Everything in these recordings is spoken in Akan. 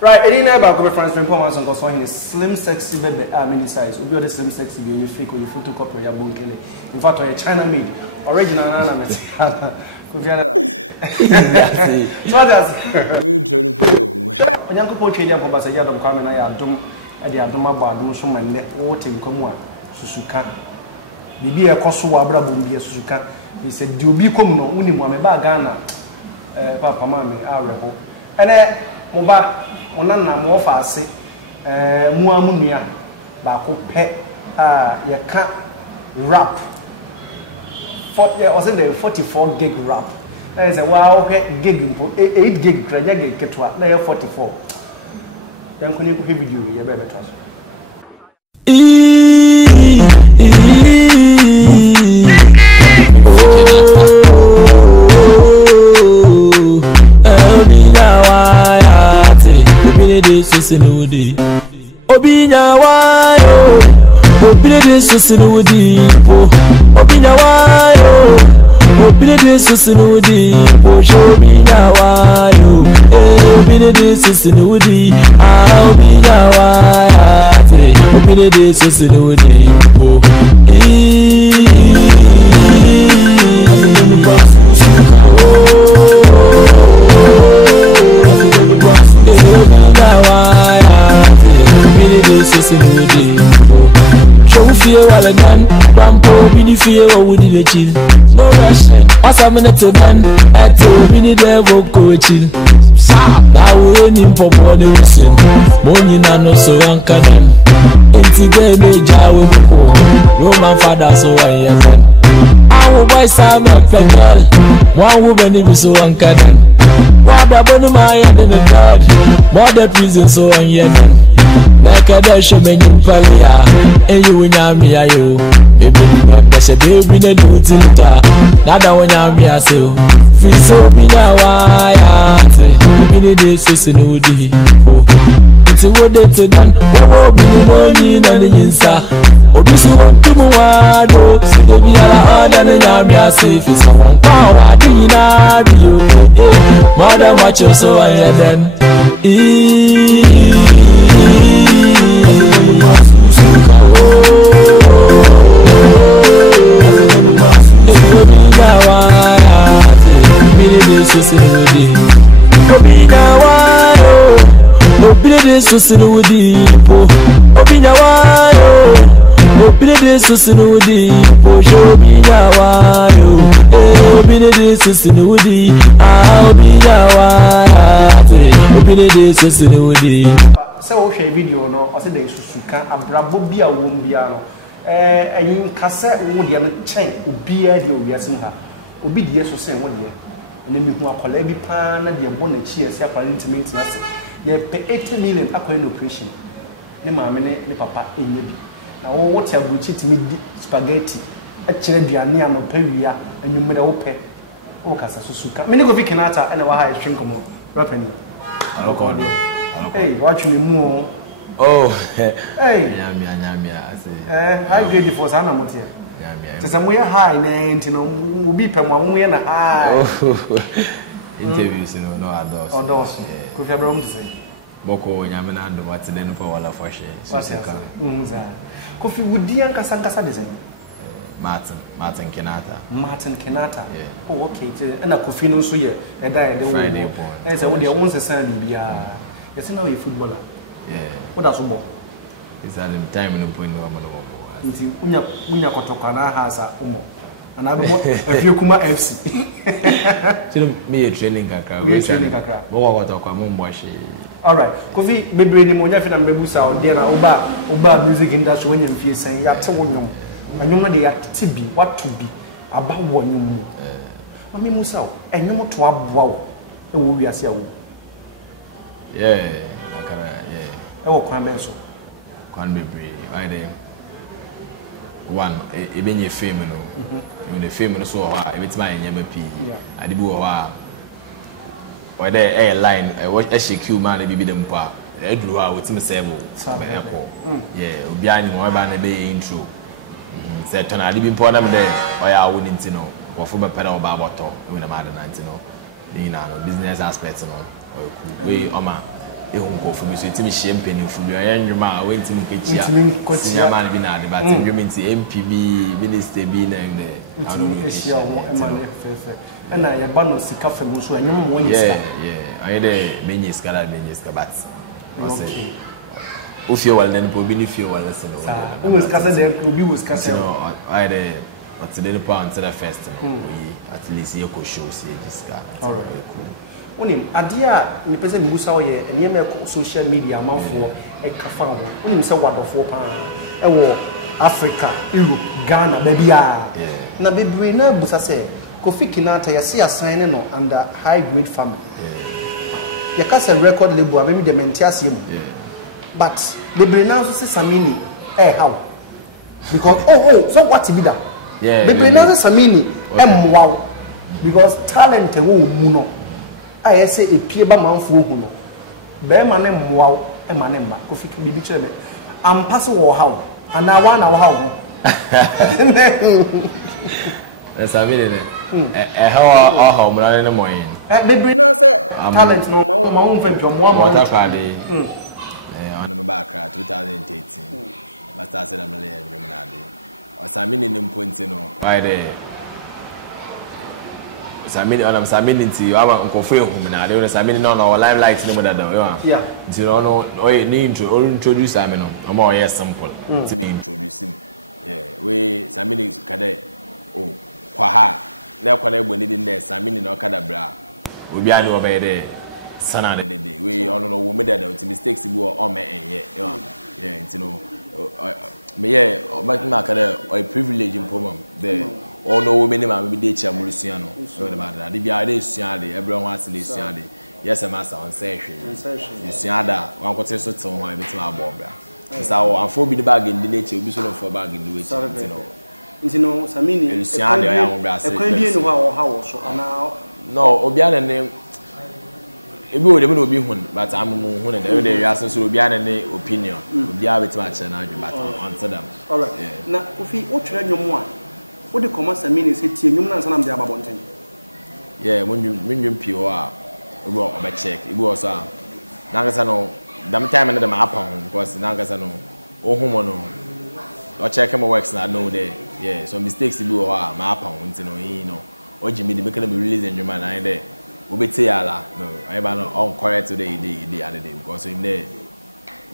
Right, any neighbor could be friends from Pomas and Nkosuohene slim sexy baby mini size. Will be the slim sexy be your fake or your photocopy or your bunkele. In fact, a China made original Nana Metiana. So that's Yanko Pochadian Pombas, a Yadam Carmen, I adom at the Adomaba, Adomsumande, Woting Comua, Susuka. Bibi a Kosuwa Brabumbi, Susuka. He said, Do be coming on Unimame Bagana, Papa Mame, Areho. And Moba. Monana mo fa ase mu amunua ba ko pe ye ka rap for was it the 44 gig rap and say wow gig 8 gig kranya gig ketwa na 44 then ko nku video ye be beto so Sinudi Obinya wayo Obide sinudi Obinya wayo Obide sinudi Obinya wayo Obide sinudi Obinya wayo Obide sinudi Show fear all again, Rampo, mini fear or would you achieve? No rush, what's a minute to done? At 2 minutes, there will go chill. Now we're in for more than listen. Morning, I know so young can them. Into the major Roman father, so I am. Our boys are not girl. One woman, if so young can them. What about my head in the God? More the prison, so I am. Nakada shomeni mpalia enyi unyami ayo baby pese baby ne dutinta nada unyami aso fiso bila waya baby de sisi nudi nti wode te dan wo bi ni na nyinsa obisu tumu wado se baby ala ada ne nyami aso fiso kwa wadina bio mother watch so I then Susinudi, Obinya wayo, Obide susinudi, Obinya wayo, Obide susinudi, Obinya wayo, Obide susinudi. Say we share video no, I say there susuka abrabo bia wom bia no. Eyin kase wo de no chen obia de owiase ha. Obi de so sen wo de. Ene mi hu akola bi pa na de bo na chi ase apparentment na se. Ye pe 80 million akoy no operation. Ne maame ne papa enye bi. Na wo wote abuchi timi di spaghetti. E kire duane ano pa wia anwumre wo pe. Wo kasa susuka. Me ne Kofi Kinaata ene wa ha e twenkomo. Rapani. Boko de. Hey, watch me more. Oh, hey, high grade for Sana Motia. To somewhere high, and you know, will be per one way and a high. Or Dawson, could you have room to say? What's your say? Kofi would Dian Casancasa design? Martin Kinaata. Martin Kinaata. Oh, okay, and a Kofi no suya, a diet the war. As I would have once a son BBR. Yes, you know you're a footballer. What does football? Unya kotokana hasa umo. And I bought a few Kuma FC. We are training kakra. All right. Kofi bebre ni monya fina mbebusa on there na oba music industry when you feel saying ya te wonyom. Anyom de ya tibi what to be aba wonyom mu. Mami musa o enyom to aboa wo e wo wiase awo. Yeah. Ewo kwan ben so. Kwan one even you swim. You swim so hard every time you be. Yeah. I do whether a line what SQ man be them pa. I do about to say. Some yeah. Behind whatever be true. Say turn I be important or I wouldn't know. Or from a panel about what talk with the matter. Business aspect. Mama. to be shame in every man waiting to me kochia MPB minister be name utimi ehia omo e man ye fefe e na ye ba no sika fam so anyum mo nya sika I dey me sika la minister but you okay if you well then go be if you well sa we sika say dem obi we sika say I dey to the plan to the first I think see your shoes all right onim ade a me pese mbusa wo ye ene me social media amanfo e kafa ho onim se wadofo pa e wo Africa Europe Ghana babia na bebre na busa se Kofi Kinaata ya see assign no under high grade family ya ka se record label amemi de mentias yemu but bebre na so se samini how because so what be that bebre na so samini wow because talent wo mu no I say a pie ba manfo hu no be ma ne mmoa e ma ne mba Kofi bibi kire be ampa so wo how ana wa na wo how that's I mean how mra ne moyin bebre na say talent no ma wo mfa mpio mo ma wo on my back 2018 but I said I'm not there or some in the point no why yeah. You need to introduce him. I'm more simple to me introduce him. Yeah, we Samini Kade oh Kwaha. Now Kwane when didn't there Samini no Kadabra. We are over there. Sana the day. We all know women that mistakes you go on me and yeah, you know. Me yeah, my Kada a privilege in Pomum there. All no women maybe they chair Muriciano. So the matter. The Biade Siade, everyone wants to Siade. Yes, a master on session. You see, that one quarter so to my bit my bobber. So I'm for the bag in the nature, be sort of for bag in the way. You know, Samini, Luciano, how so now. No, Obiana name. It will be one, but I'm one and every day. Yes, so Obiana opinion. Obia with much and argue, but answer them. All right. Now, if we what train your one, what the command Samini say to you, and I'm the Ababontin. Yeah, when you pure. Go about check. It was Nagasano. Damn time another map on because Nagasano. Oh, homo. Or check him works now. No day. Yeah, so mistakes to do map on, you know. Or Jimmy, the making of release in your man. I there. We be no, I'm on quiet today. The other day because in there.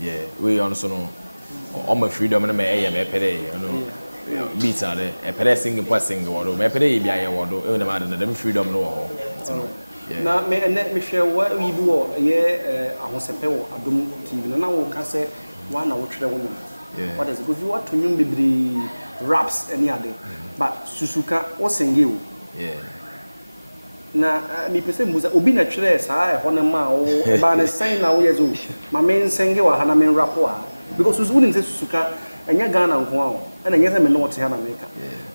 Yeah, we also know all my freedom and my AM pay. You know, beats are there. A pay singing, passing water. My pay be a water. Even the matter that freedom no. Na me ene me hwe wa wi bi wo ye ahosepe wo adom TV na wo ka se wa na wo twere wo no what is go fi wa tonyum bibiri raps any ade but susuka wo senge wo na mi pese muza obi na twere saa e ho na ma wo e ba ne sen na wo ye zo ma me senge wa ha na me rap wa because susu ni se susuka enya Ghana nko a wo na enya se me no wo te ha na America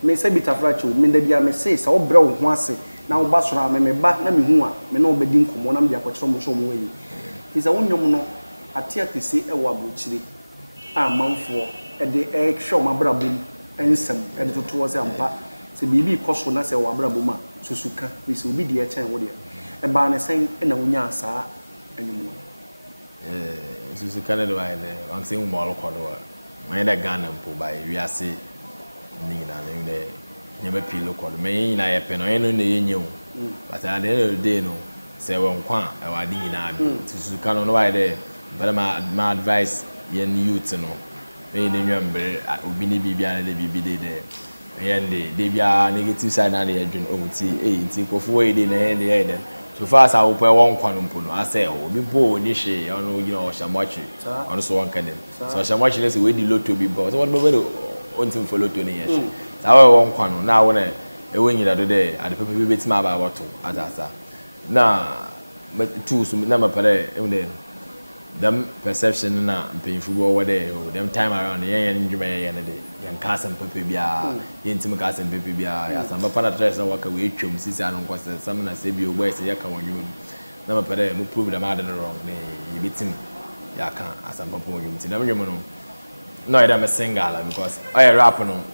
me se bitafra cho me da bia me se sa wo bra wo ho ase na wo ba soro me ba na me hu a me no obedi nkomo na me dia kwakere mo so mo wi fiza wonnwom no ate atese e wo abochire a manfo e de e hwe o mabrabom ensem e de toto wo se ampa se bibi koso na se wo abrabom a susuka fiza obi de e chen wo de e ba ne sen e na wonya asa anyum no susuka ne do ai ne wan se mo lo kodo man da Ghana mpo ba e wiase ni na ne nyama pilo kodo me na ye pe no eno ne yenyew but at the end of the day no say won kwa e wa di nyina bi susuka no why there but my advice yen youth no me ne nwambre obi ne bibia na de bibi de yen de bia negative side na de adwun omuti ti kofo we de na yen de so far as I will pay one quantum, I say, oh, be poor, niche, or no, you know, Shamachi, or so one can. So Shamachi, let's wait the lot to be bought. What want to follow 20 years? So I want quantum now when a wing the other day at the people bit my bottle at Asa. Now, but two number per day, them perception na painful over there, them time around the young Jumay and the young cousin Pepibia, intimate cousin Pepibia, as I'm a panatress and walk away from Sissan and Costa, some I say be away, say Yaka on you. Number per day, prove the matter wrong, you beat him Yaka as I'm a poem. No, I'm a singer because I rapper no,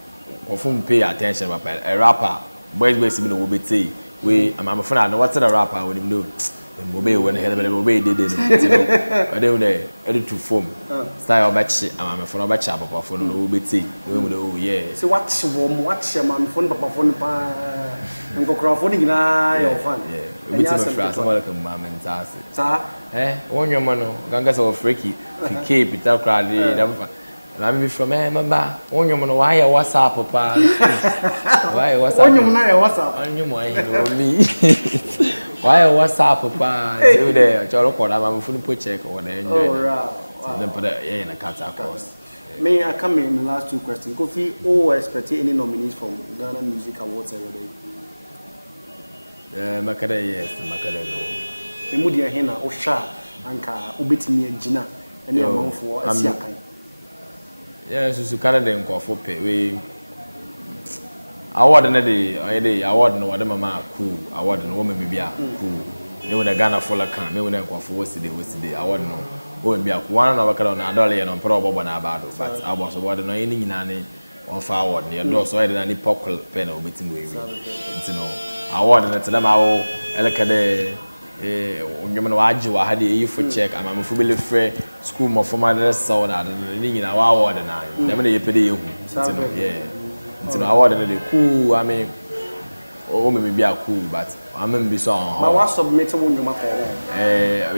of whom pay attention, a rapper, boys basically will be tea. We, I'm a friend, what's the rapper with him do? Mobile when he had a mobile did it. I don't know, edit to form. Style batch, I'm a phone of batch up for no BT. Oh, yeah. So watch your man phone, Papa phone, and go crowdfunding now, fun. Yeah, we tell friends, welcome, mom and Tassie. Eh, one your man, Gangas or freaky, if you keep it out crowded. I'm from Mamba. On your man, why WhatsApp, Papa? Why WhatsApp? On your man, WhatsApp. On your mind, me. Why WhatsApp, Papa? Do there, Jolly, I'm full put check or the end. Then put it in a cut across. May I come in the last two questions? Kofi, oh, expect any nominees from Ghana Music Awards every day? Makada, yes, Makada, no. Imudia Hena, Osha, Anka, Ubitini, Gina, and your mom for a Siakai. Yes, you can't then go for pay. We award another award no what mama cool award no woman be cool. Me when the Ghana full account, me when I go for what's the award no woman be one of a na dollar and probable na bad. But I was award no any nani on forward near door so I didn't any pockle pen or beating way. You know, award and to them I will elecade. Women waju I had a for check and I'm fully free school more for my son and in our award and I never pay you. Yeah, it's an award and they cool. I mean, oh, maybe be a cool, but I'm in be so on. I was submit when you we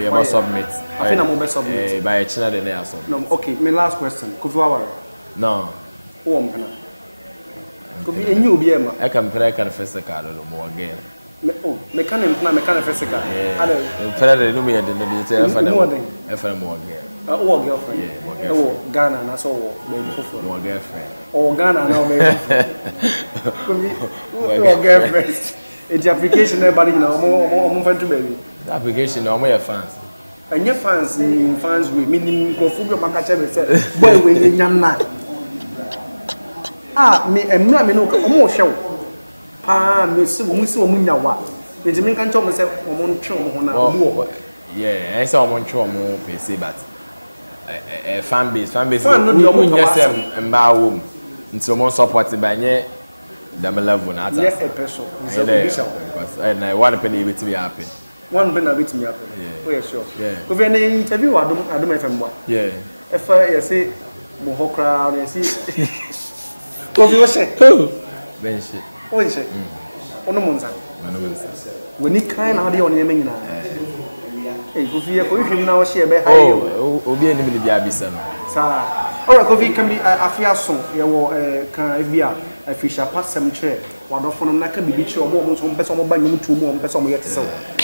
about submit. I think I'm submit by a channel than there. No, okay, my last question. Could you hour? No. Oh, could be a new BM. I can play a first card or more again. Oh, mechanic physical. Yeah. Federal no me at the FM more again. Oh, girlfriend. Yeah, oh, Ghana, and I saw baby for more girlfriend. Oh, Ghana, now baby. Could be more girlfriend. It's the application, everybody, you know, more fun to baby. The application, no more fans. And your fans, with meaning Kofi Kinaata said, boy, we in Yamna. Me and me, no more show. Pa, Miss Munya. Benjamin can tell myself, yeah, I saw Montreal more PC, but a fan base, no, yes, and bow room until more supported by the level. Yes, a person. Because I want a penny to be happy. One penny to me happy. Yeah, sure. Yeah. If any interview, I don't FM. Yeah. If I say, Moho crowd, and see. Kofi was it? Ben shit. What is it? Onomonsa. When you kind of on your mena. Hey, Kofi, Kofi now share by oh, Obi and the Biabison. Sir, or Kofi can be a fiasco. You will can be a fisher pass some chair. What the phone like a beach or more on best on buying 2 more person yet. So,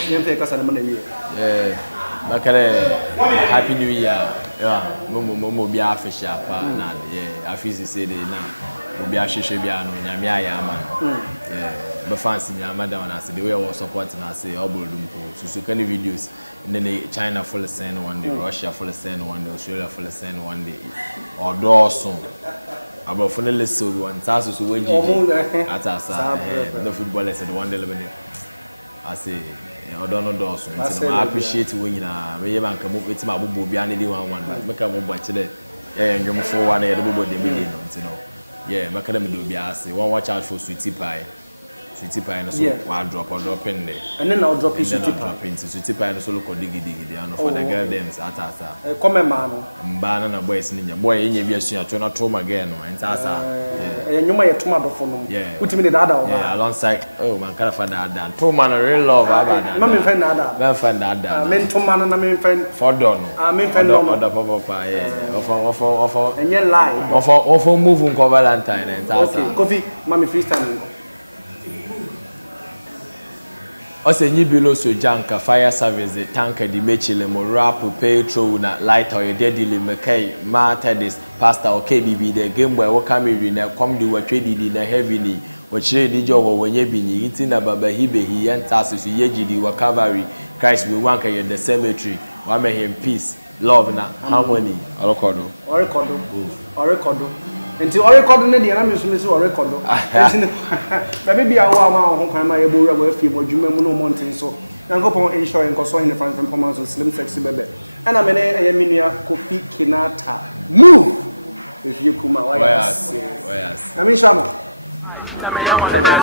you take us a money. Yeah, Happy New Year. Yeah, Momo be a fisher. Yeah, I feel to say they now. Obi ahwehwe bia no nyame ayama be fans nyama da na say the way was supporting us say obodumpo so kind of videos and then China full send one day Russia full send one day Australia full send one day odoso about finally so one task so we atasa the footballers said one day I say odono doso so I appreciate when na me yeba nka mo wetin abobo bia na dey 1-1 but make am bo chile ndwom for one na dey bobo dey million you know. Yeah, my academy do be asked. One watch out for sweetie pie. Sweetie pie and so I'll drop in there. And then I'll drop in sweetie pie and so look diggy. And for the girl them atasa. Come man. Banana boys in your boy in your beer soon to not trauma again and tasa. Yeah. You might tomato for them. Yeah. Put me the dada. Yeah, alongside oh man kind of find that. Two man real love about. No me find that. Me find that. Men two man and me find for don. Me find other papa yeah. Offer and you lie. Offer move on cover Valentine and tasa. Okay. Kofi, mommy freestyle. Ose nyi below so janka fire service the tanker di mechile mo rap petrol na light oil dedile mekai matter this pastor okay bibi the game boy wo camera na come di watwe di na heavy ni wo chire di jo wo wenye binyi iti na baba hibehi enta so yegidi wa cavalry Christ we wan ka the cemetery wa me him peace love na harmony orokodo Until all record na dey na me so me so record no. Baby bia wo ama ho kan ma ye bo wura afie mo dwuma mu no monten so. Yankopon ensure Nkosuohene fan performance so slim sexy bebe. And am na ye menua Kofi Kinaata. Move. If you kuma why yes. I mean shama.